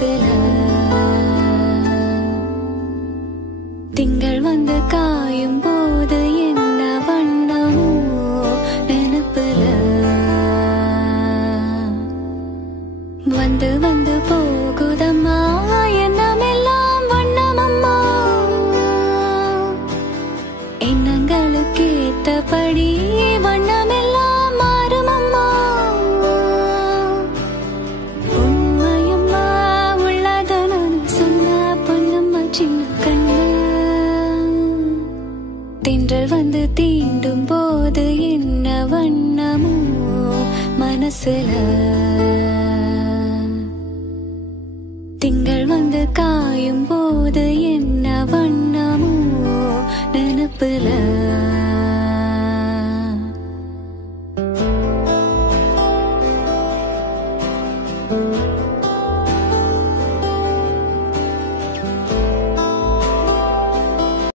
மனசுல திங்கள் வந்து காயும் போது என்ன வண்ணமோ நினைப்புல வந்து வந்து போகுதம்மா எண்ணமெல்லாம் வண்ணமம்மா எண்ணங்களுக்கு ஏத்தபடி வண்ணமெல்லாம் மாறுமம்மா உண்மையம்மா உள்ளத நான் சொன்ன பொன்னம்மா சின்ன கண்ணு தென்றல் வந்து தீண்டும் போது என்ன வண்ணமோ மனசுல திங்கள் வந்து காயும் போது என்ன வண்ணமோ நினைப்புல